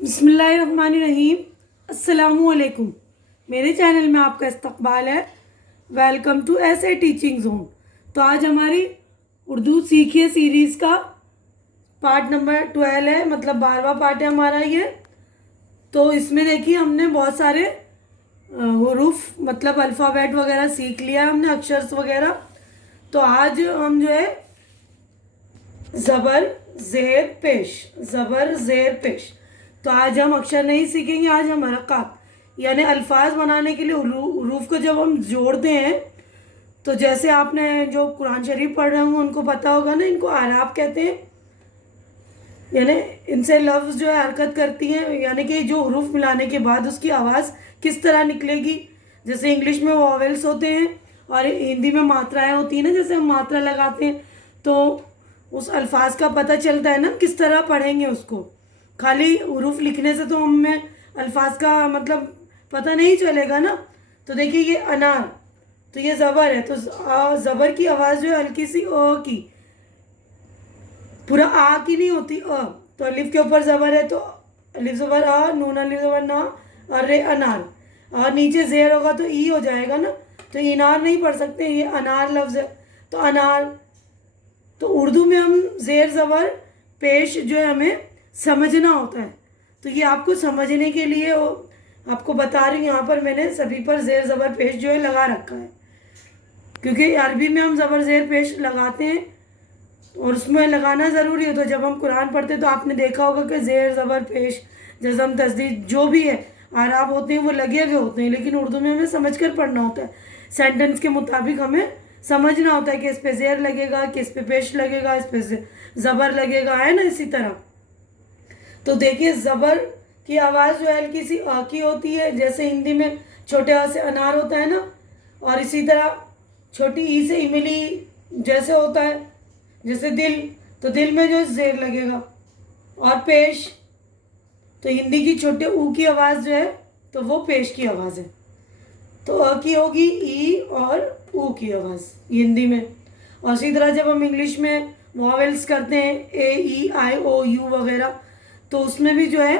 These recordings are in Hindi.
बिस्मिल्लाहिर्रहमानिर्रहीम। अस्सलामुअलैकुम। मेरे चैनल में आपका इस्तकबाल है। वेलकम टू ऐसे टीचिंग जोन। तो आज हमारी उर्दू सीखिए सीरीज़ का पार्ट नंबर 12 है, मतलब 12वां पार्ट है हमारा ये। तो इसमें देखिए हमने बहुत सारे हुरूफ मतलब अल्फ़ाबेट वगैरह सीख लिया हमने, अक्षर्स वगैरह। तो आज हम जो है ज़बर ज़ेर पेश, ज़बर ज़ेर पेश। तो आज हम अक्षर नहीं सीखेंगे, आज हम हरकत यानी अल्फाज बनाने के लिए हुरूफ को जब हम जोड़ते हैं, तो जैसे आपने जो कुरान शरीफ पढ़ रहे होंगे उनको पता होगा ना, इनको आराब कहते हैं। यानी इनसे लफ्ज़ जो है हरकत करती हैं, यानी कि जो हुरूफ मिलाने के बाद उसकी आवाज़ किस तरह निकलेगी। जैसे इंग्लिश में वॉवेल्स होते हैं और हिंदी में मात्राएं होती हैं ना, जैसे हम मात्रा लगाते हैं तो उस अल्फाज का पता चलता है ना किस तरह पढ़ेंगे उसको। खाली हुरूफ लिखने से तो हमें अल्फाज का मतलब पता नहीं चलेगा ना। तो देखिए ये अनार, तो ये ज़बर है, तो ज़बर की आवाज़ जो है हल्की सी की, पूरा आ की नहीं होती तो अलिफ के ऊपर ज़बर है तो अलिफ ज़बर नून अलिफ ज़बर ना, और रे अनार। और नीचे ज़ेर होगा तो ई हो जाएगा ना, तो इनार नहीं पढ़ सकते, ये अनार लफ्ज़ है तो अनार। तो उर्दू में हम ज़ेर ज़बर पेश जो है हमें समझना होता है। तो ये आपको समझने के लिए आपको बता रही हूँ, यहाँ पर मैंने सभी पर ज़ेर ज़बर पेश जो है लगा रखा है, क्योंकि अरबी में हम ज़बर ज़ेर पेश लगाते हैं और उसमें लगाना ज़रूरी होता है। जब हम कुरान पढ़ते हैं तो आपने देखा होगा कि ज़ेर ज़बर पेश जज़म तस्दीद जो भी है आराब होते हैं वो लगे हुए होते हैं, लेकिन उर्दू में हमें समझ कर पढ़ना होता है। सेंटेंस के मुताबिक हमें समझना होता है कि इस पे ज़ेर लगेगा, कि इस पे पेश लगेगा, इस पे ज़बर लगेगा, है ना, इसी तरह। तो देखिए ज़बर की आवाज़ जो है हल्की सी आ की होती है, जैसे हिंदी में छोटे आ से अनार होता है ना, और इसी तरह छोटी ई से इमली जैसे होता है, जैसे दिल, तो दिल में जो ज़ेर लगेगा। और पेश, तो हिंदी की छोटे ऊ की आवाज़ जो है तो वो पेश की आवाज़ है। तो अ की होगी ई और ऊ की आवाज़ हिंदी में। और इसी तरह जब हम इंग्लिश में वॉवेल्स करते हैं ए ई आई ओ यू वगैरह, तो उसमें भी जो है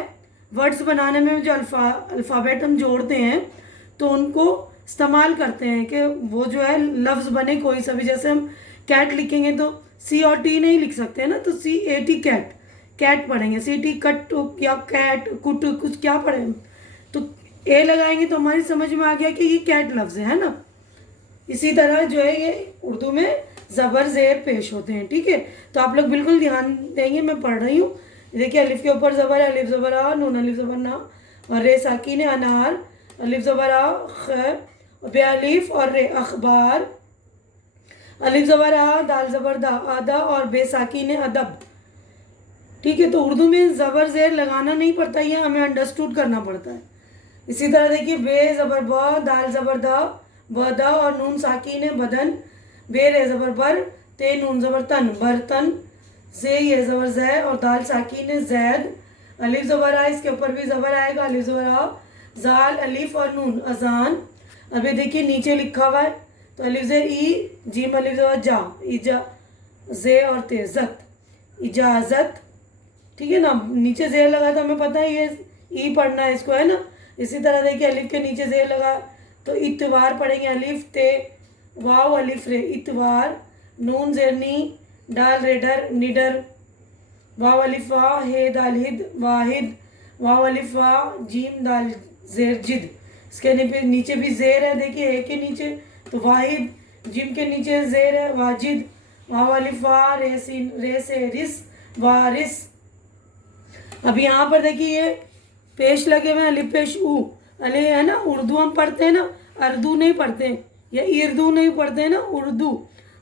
वर्ड्स बनाने में जो अल्फ़ाबेट हम जोड़ते हैं तो उनको इस्तेमाल करते हैं कि वो जो है लफ्ज़ बने कोई सा भी। जैसे हम कैट लिखेंगे तो सी और टी नहीं लिख सकते हैं ना, तो सी ए टी कैट, कैट पढ़ेंगे। सी टी कट या कैट कुट कुछ क्या पढ़ेंगे, तो ए लगाएंगे तो हमारी समझ में आ गया कि ये कैट लफ्ज़ है ना। इसी तरह जो है ये उर्दू में ज़बर ज़ेर पेश होते हैं, ठीक है। तो आप लोग बिल्कुल ध्यान देंगे, मैं पढ़ रही हूँ। देखिए अलिफ के ऊपर ज़बर है, अलिफ ज़बर आ, नून अलिफ ज़बर ना, और रे साकिन अनार, अलिफ ज़बर आ ख, बे अलिफ और रे अखबार, अलिफ ज़बर आ, दाल ज़बर दा आदा, और बे साकिन अदब, ठीक है। तो उर्दू में ज़बर ज़ेर लगाना नहीं पड़ता, ये हमें अंडरस्टूड करना पड़ता है। इसी तरह देखिए बे ज़बर ब, दाल ज़बर दा बदा, और नून साकिन बदन, बे रे ज़बर बर, ते नून ज़बर तन बर्तन, से ये ज़बर ज़ै, और दाल साकिन जैद, अलिफ ज़बर आ, इसके ऊपर भी ज़बर आएगा, अलिफ ज़बर आ, जाल अलिफ और नून अजान। अभी देखिए नीचे लिखा हुआ है तो अलिफ ज़े ई, जीम अलिफ ज़बर जा, इजा, जे और ते जत, इजाज़त, ठीक है ना। नीचे ज़ेर लगा तो हमें पता है ये ई पढ़ना है इसको, है ना। इसी तरह देखिए अलिफ के नीचे ज़ेर लगा तो इतवार पढ़ेंगे, अलिफ ते वाव अलिफ रे इतवार, नून ज़ेर नी, डाल रे डर निडर, वाव अलिफ वा हे दाल हिद वाहिद, वाव अलिफ वा जीम दाल ज़ेर जिद। इसके नीचे भी ज़ेर है, देखिए ए के नीचे तो वाहिद, जिम के नीचे ज़ेर है वाजिद, वाव अलिफ वा रे सिन रे से रिस वारिस। अब यहाँ पर देखिए ये पेश लगे हुए हैं, अलिफ पेश ऊ, अली है ना। उर्दू हम पढ़ते हैं ना, अर्दू नहीं पढ़ते हैं, या इर्दू नहीं पढ़ते हैं ना, उर्दू।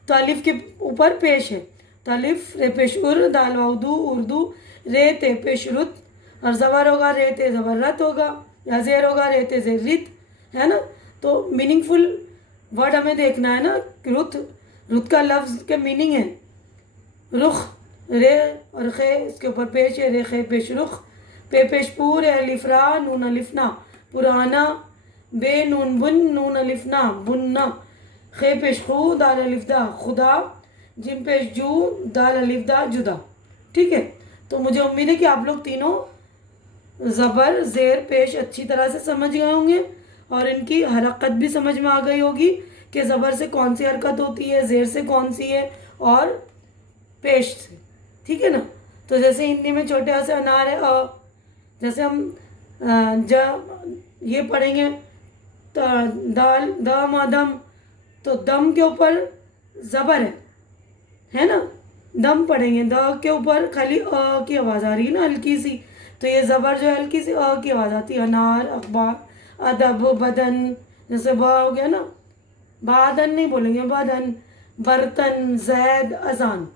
तो अलिफ के ऊपर पेश है, तो अलिफ रे पेश उर, दाल वाउदू उर्दू, रे ते पेश रुत, और ज़बर होगा रे ते ज़बर रत होगा, या ज़ेर होगा रे ते ज़ेर रित, है ना। तो मीनिंगफुल वर्ड हमें देखना है ना। रुत, रुत का लफ्ज़ के मीनिंग है रुख, रे और खे इसके ऊपर पेश है, रे खे पेश रुख, पे पेश पूर है, अलिफ रा नून अलिफना पुराना, बे नून बुन नून अलिफना बुनना, खे पेश खू दाल अलिफदा खुदा, जिम पेश जू दाल अलिफदा जुदा, ठीक है। तो मुझे उम्मीद है कि आप लोग तीनों ज़बर ज़ेर पेश अच्छी तरह से समझ गए होंगे और इनकी हरकत भी समझ में आ गई होगी कि ज़बर से कौन सी हरकत होती है, ज़ेर से कौन सी है और पेश से। ठीक है ना। तो जैसे हिंदी में छोटे आ से अनार है जैसे हम ये पढ़ेंगे तो दाल दम अदम, तो दम के ऊपर ज़बर है ना। दम पढ़ेंगे द के ऊपर खाली की आवाज़ आ रही है ना हल्की सी, तो ये ज़बर जो है हल्की सी की आवाज़ आती है। अनार अखबार अदब बदन, जैसे ब हो गया ना, बादन नहीं बोलेंगे बदन। बर्तन जैद अजान।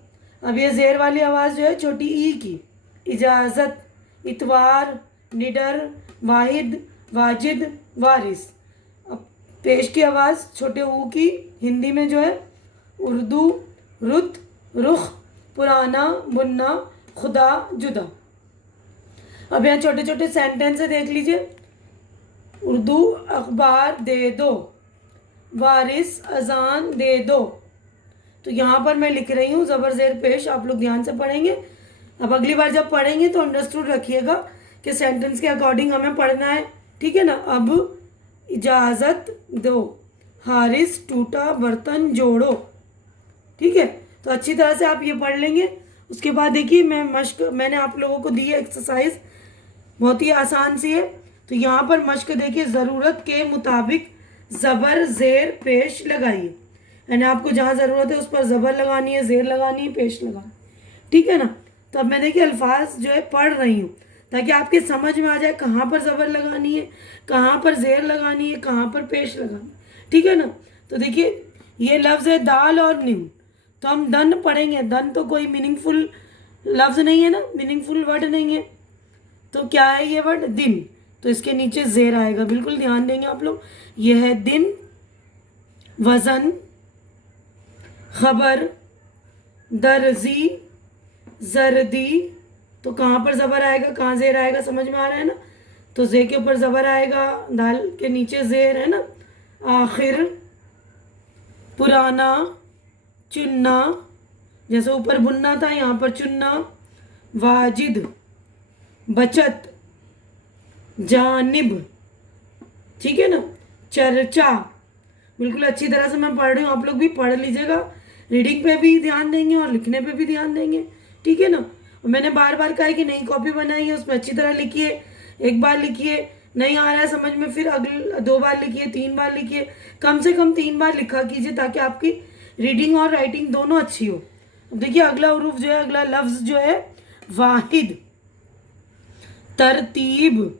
अब ये ज़ेर वाली आवाज़ जो है छोटी ई की, इजाज़त इतवार निडर वाहिद वाजिद वारिस। अब पेश की आवाज़ छोटे ऊ की, हिंदी में जो है उर्दू रुत रुख पुराना मुन्ना खुदा जुदा। अब यहाँ छोटे छोटे सेंटेंस है देख लीजिए। उर्दू अखबार दे दो, वारिस अजान दे दो। तो यहाँ पर मैं लिख रही हूँ ज़बर ज़ेर पेश, आप लोग ध्यान से पढ़ेंगे। अब अगली बार जब पढ़ेंगे तो अंडरस्टूड रखिएगा कि सेंटेंस के अकॉर्डिंग हमें पढ़ना है। ठीक है ना। अब इजाज़त दो, हारिस टूटा बर्तन जोड़ो। ठीक है, तो अच्छी तरह से आप ये पढ़ लेंगे। उसके बाद देखिए मैंने आप लोगों को दी है एक्सरसाइज, बहुत ही आसान सी है। तो यहाँ पर मश्क देखिए, ज़रूरत के मुताबिक ज़बर ज़ेर पेश लगाइए, यानी आपको जहाँ ज़रूरत है उस पर ज़बर लगानी है, ज़ेर लगानी है, पेश लगानी। ठीक है ना। तो अब मैं देखिए अल्फाज जो है पढ़ रही हूँ ताकि आपके समझ में आ जाए कहाँ पर ज़बर लगानी है, कहाँ पर ज़ेर लगानी है, कहाँ पर पेश लगानी है। ठीक है ना। तो देखिए ये लफ्ज़ है दाल और नीम, तो हम दन पढ़ेंगे। दन तो कोई मीनिंगफुल लफ्ज़ नहीं है ना, मीनिंगफुल वर्ड नहीं है। तो क्या है ये वर्ड? दिन। तो इसके नीचे ज़ेर आएगा, बिल्कुल ध्यान देंगे आप लोग। यह है दिन। वज़न खबर दर्जी जर्दी, तो कहाँ पर ज़बर आएगा, कहाँ ज़ेर आएगा, समझ में आ रहा है ना। तो ज़े के ऊपर ज़बर आएगा, दाल के नीचे ज़ेर है ना। आखिर पुराना चुनना, जैसे ऊपर बुनना था यहाँ पर चुनना। वाजिद बचत जानिब। ठीक है ना। चर्चा, बिल्कुल अच्छी तरह से मैं पढ़ रही हूँ, आप लोग भी पढ़ लीजिएगा। रीडिंग पे भी ध्यान देंगे और लिखने पे भी ध्यान देंगे। ठीक है ना। और मैंने बार बार कहा है कि नई कॉपी बनाई है उसमें अच्छी तरह लिखिए। एक बार लिखिए, नहीं आ रहा है समझ में, फिर अगले 2 बार लिखिए, 3 बार लिखिए, कम से कम 3 बार लिखा कीजिए ताकि आपकी रीडिंग और राइटिंग दोनों अच्छी हो। अब देखिए अगला हरूफ जो है, अगला लफ्ज़ जो है वाहिद। तरतीब,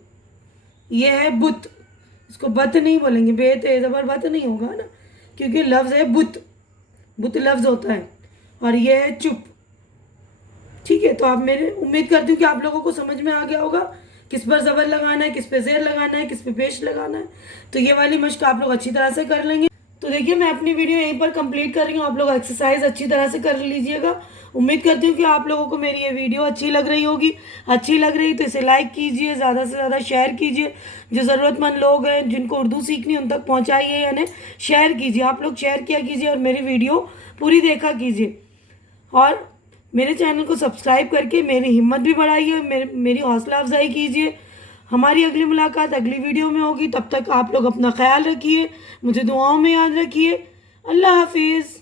यह है बुत। इसको बत नहीं बोलेंगे, बेत है ज़बर बत नहीं होगा ना, क्योंकि लफ्ज़ है बुत, बुत लफ्ज़ होता है। और यह है चुप। ठीक है, तो आप मेरे उम्मीद करती हूँ कि आप लोगों को समझ में आ गया होगा किस पर ज़बर लगाना है, किस पे ज़ेर लगाना है, किस पे पेश लगाना है। तो ये वाली मश्क आप लोग अच्छी तरह से कर लेंगे। तो देखिए मैं अपनी वीडियो यहीं पर कंप्लीट कर रही हूँ, आप लोग एक्सरसाइज अच्छी तरह से कर लीजिएगा। उम्मीद करती हूँ कि आप लोगों को मेरी ये वीडियो अच्छी लग रही होगी। अच्छी लग रही तो इसे लाइक कीजिए, ज़्यादा से ज़्यादा शेयर कीजिए। जो ज़रूरतमंद लोग हैं जिनको उर्दू सीखनी उन तक पहुँचाइए, यानी शेयर कीजिए। आप लोग शेयर किया कीजिए और मेरी वीडियो पूरी देखा कीजिए। और मेरे चैनल को सब्सक्राइब करके मेरी हिम्मत भी बढ़ाइए, मेरी हौसला अफजाई कीजिए। हमारी अगली मुलाकात अगली वीडियो में होगी। तब तक आप लोग अपना ख्याल रखिए, मुझे दुआओं में याद रखिए। अल्लाह हाफिज़।